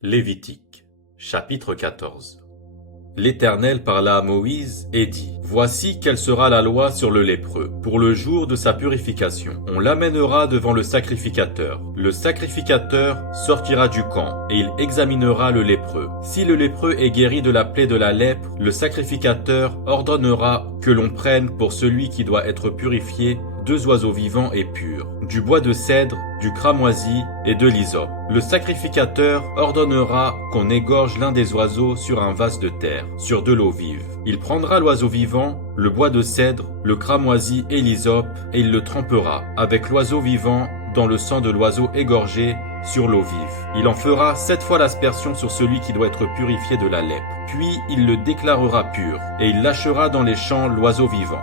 Lévitique, chapitre 14. L'Éternel parla à Moïse et dit : Voici quelle sera la loi sur le lépreux, pour le jour de sa purification. On l'amènera devant le sacrificateur. Le sacrificateur sortira du camp, et il examinera le lépreux. Si le lépreux est guéri de la plaie de la lèpre, le sacrificateur ordonnera que l'on prenne pour celui qui doit être purifié 2 oiseaux vivants et purs, du bois de cèdre, du cramoisi et de l'hysope. Le sacrificateur ordonnera qu'on égorge l'un des oiseaux sur un vase de terre, sur de l'eau vive. Il prendra l'oiseau vivant, le bois de cèdre, le cramoisi et l'hysope, et il le trempera, avec l'oiseau vivant, dans le sang de l'oiseau égorgé, sur l'eau vive. Il en fera 7 fois l'aspersion sur celui qui doit être purifié de la lèpre. Puis il le déclarera pur, et il lâchera dans les champs l'oiseau vivant.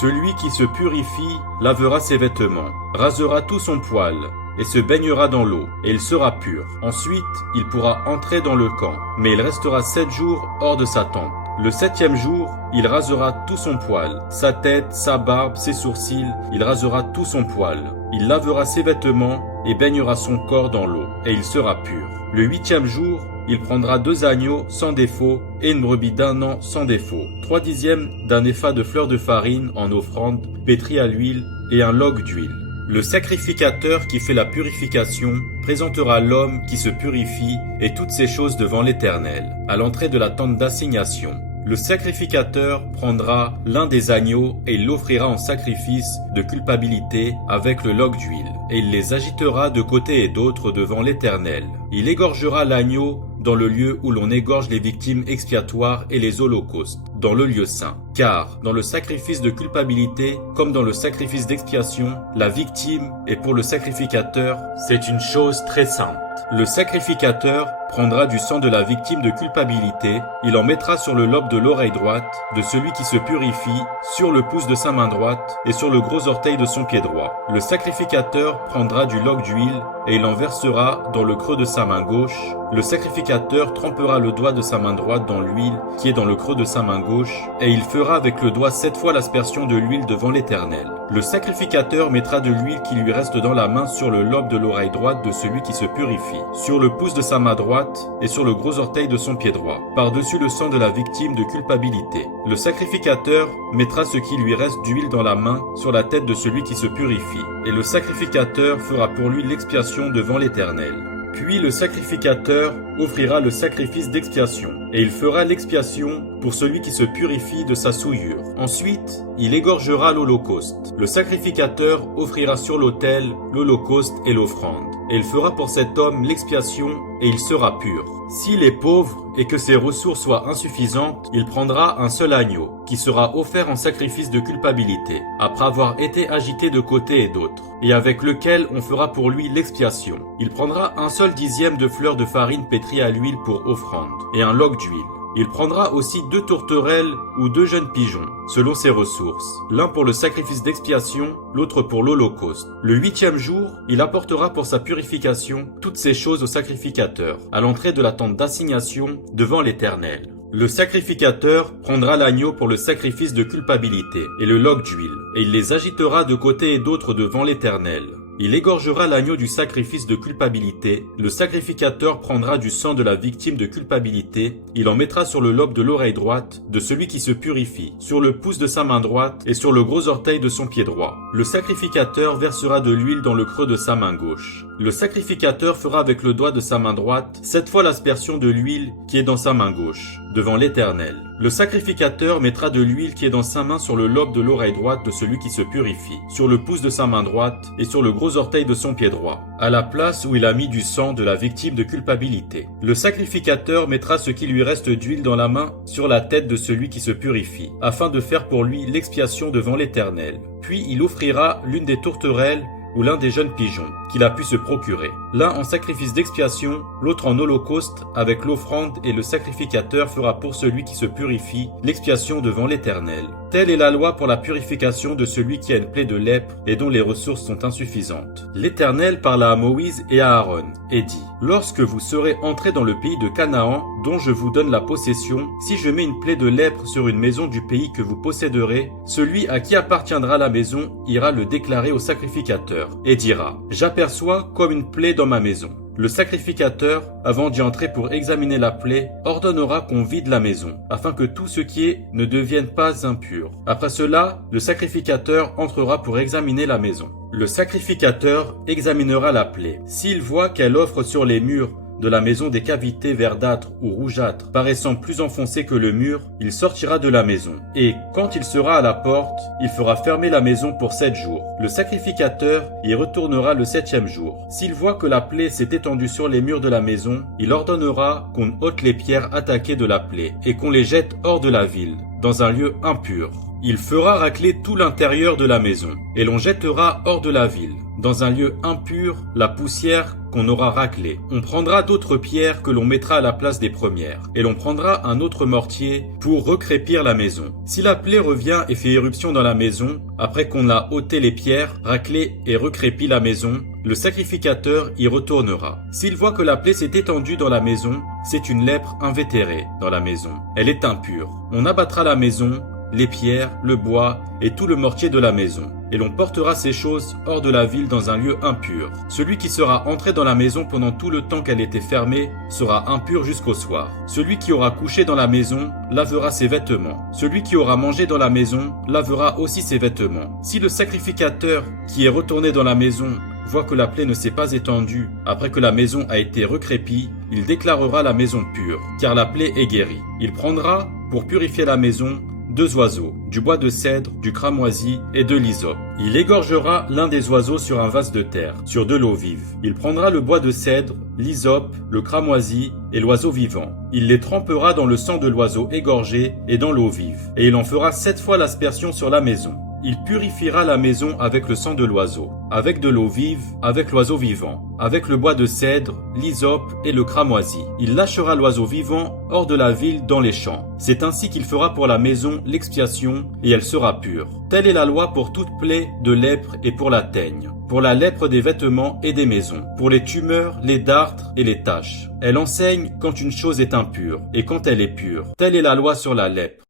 Celui qui se purifie lavera ses vêtements, rasera tout son poil, et se baignera dans l'eau, et il sera pur. Ensuite, il pourra entrer dans le camp, mais il restera 7 jours hors de sa tente. Le 7e jour, il rasera tout son poil, sa tête, sa barbe, ses sourcils, il rasera tout son poil. Il lavera ses vêtements et baignera son corps dans l'eau, et il sera pur. Le 8e jour, il prendra 2 agneaux sans défaut et une brebis d'1 an sans défaut, 3/10 d'un épha de fleur de farine en offrande, pétrie à l'huile et un log d'huile. Le sacrificateur qui fait la purification présentera l'homme qui se purifie et toutes ces choses devant l'Éternel, à l'entrée de la tente d'assignation. Le sacrificateur prendra l'un des agneaux et il l'offrira en sacrifice de culpabilité avec le log d'huile, et il les agitera de côté et d'autre devant l'Éternel. Il égorgera l'agneau dans le lieu où l'on égorge les victimes expiatoires et les holocaustes, dans le lieu saint. Car, dans le sacrifice de culpabilité, comme dans le sacrifice d'expiation, la victime est pour le sacrificateur, c'est une chose très sainte. Le sacrificateur prendra du sang de la victime de culpabilité, il en mettra sur le lobe de l'oreille droite de celui qui se purifie, sur le pouce de sa main droite et sur le gros orteil de son pied droit. Le sacrificateur prendra du log d'huile et il en versera dans le creux de sa main gauche. Le sacrificateur trempera le doigt de sa main droite dans l'huile qui est dans le creux de sa main gauche, et il fera avec le doigt 7 fois l'aspersion de l'huile devant l'Éternel. Le sacrificateur mettra de l'huile qui lui reste dans la main sur le lobe de l'oreille droite de celui qui se purifie, sur le pouce de sa main droite et sur le gros orteil de son pied droit, par-dessus le sang de la victime de culpabilité. Le sacrificateur mettra ce qui lui reste d'huile dans la main sur la tête de celui qui se purifie, et le sacrificateur fera pour lui l'expiation devant l'Éternel. Puis le sacrificateur offrira le sacrifice d'expiation, et il fera l'expiation pour celui qui se purifie de sa souillure. Ensuite, il égorgera l'holocauste. Le sacrificateur offrira sur l'autel l'holocauste et l'offrande, et il fera pour cet homme l'expiation, et il sera pur. S'il est pauvre et que ses ressources soient insuffisantes, il prendra un seul agneau, qui sera offert en sacrifice de culpabilité, après avoir été agité de côté et d'autre, et avec lequel on fera pour lui l'expiation. Il prendra un seul 10e de fleur de farine pétrie à l'huile pour offrande, et un log d'huile. Il prendra aussi 2 tourterelles ou 2 jeunes pigeons, selon ses ressources, l'un pour le sacrifice d'expiation, l'autre pour l'holocauste. Le 8e jour, il apportera pour sa purification toutes ces choses au sacrificateur, à l'entrée de la tente d'assignation devant l'Éternel. Le sacrificateur prendra l'agneau pour le sacrifice de culpabilité et le log d'huile, et il les agitera de côté et d'autre devant l'Éternel. Il égorgera l'agneau du sacrifice de culpabilité, le sacrificateur prendra du sang de la victime de culpabilité, il en mettra sur le lobe de l'oreille droite de celui qui se purifie, sur le pouce de sa main droite et sur le gros orteil de son pied droit. Le sacrificateur versera de l'huile dans le creux de sa main gauche. Le sacrificateur fera avec le doigt de sa main droite 7 fois l'aspersion de l'huile qui est dans sa main gauche, devant l'Éternel. Le sacrificateur mettra de l'huile qui est dans sa main sur le lobe de l'oreille droite de celui qui se purifie, sur le pouce de sa main droite et sur le gros orteil de son pied droit, à la place où il a mis du sang de la victime de culpabilité. Le sacrificateur mettra ce qui lui reste d'huile dans la main sur la tête de celui qui se purifie, afin de faire pour lui l'expiation devant l'Éternel. Puis il offrira l'une des tourterelles ou l'un des jeunes pigeons qu'il a pu se procurer, l'un en sacrifice d'expiation, l'autre en holocauste avec l'offrande, et le sacrificateur fera pour celui qui se purifie l'expiation devant l'Éternel. Telle est la loi pour la purification de celui qui a une plaie de lèpre et dont les ressources sont insuffisantes. L'Éternel parla à Moïse et à Aaron et dit : Lorsque vous serez entrés dans le pays de Canaan, dont je vous donne la possession, si je mets une plaie de lèpre sur une maison du pays que vous posséderez, celui à qui appartiendra la maison ira le déclarer au sacrificateur et dira : J'aperçois comme une plaie dans ma maison. Le sacrificateur, avant d'y entrer pour examiner la plaie, ordonnera qu'on vide la maison, afin que tout ce qui est ne devienne pas impur. Après cela, le sacrificateur entrera pour examiner la maison. Le sacrificateur examinera la plaie. S'il voit qu'elle offre sur les murs de la maison des cavités verdâtres ou rougeâtres paraissant plus enfoncées que le mur, il sortira de la maison. Et quand il sera à la porte, il fera fermer la maison pour 7 jours. Le sacrificateur y retournera le 7e jour. S'il voit que la plaie s'est étendue sur les murs de la maison, il ordonnera qu'on ôte les pierres attaquées de la plaie et qu'on les jette hors de la ville, dans un lieu impur. Il fera racler tout l'intérieur de la maison, et l'on jettera hors de la ville, dans un lieu impur, la poussière qu'on aura raclée. On prendra d'autres pierres que l'on mettra à la place des premières, et l'on prendra un autre mortier pour recrépir la maison. Si la plaie revient et fait éruption dans la maison, après qu'on a ôté les pierres, raclé et recrépi la maison, le sacrificateur y retournera. S'il voit que la plaie s'est étendue dans la maison, c'est une lèpre invétérée dans la maison. Elle est impure. On abattra la maison, les pierres, le bois et tout le mortier de la maison, et l'on portera ces choses hors de la ville dans un lieu impur. Celui qui sera entré dans la maison pendant tout le temps qu'elle était fermée sera impur jusqu'au soir. Celui qui aura couché dans la maison lavera ses vêtements. Celui qui aura mangé dans la maison lavera aussi ses vêtements. Si le sacrificateur qui est retourné dans la maison voit que la plaie ne s'est pas étendue après que la maison a été recrépie, il déclarera la maison pure, car la plaie est guérie. Il prendra, pour purifier la maison, 2 oiseaux, du bois de cèdre, du cramoisi et de l'hysope. Il égorgera l'un des oiseaux sur un vase de terre, sur de l'eau vive. Il prendra le bois de cèdre, l'hysope, le cramoisi et l'oiseau vivant. Il les trempera dans le sang de l'oiseau égorgé et dans l'eau vive, et il en fera 7 fois l'aspersion sur la maison. Il purifiera la maison avec le sang de l'oiseau, avec de l'eau vive, avec l'oiseau vivant, avec le bois de cèdre, l'hysope et le cramoisi. Il lâchera l'oiseau vivant hors de la ville dans les champs. C'est ainsi qu'il fera pour la maison l'expiation et elle sera pure. Telle est la loi pour toute plaie de lèpre et pour la teigne, pour la lèpre des vêtements et des maisons, pour les tumeurs, les dartres et les taches. Elle enseigne quand une chose est impure et quand elle est pure. Telle est la loi sur la lèpre.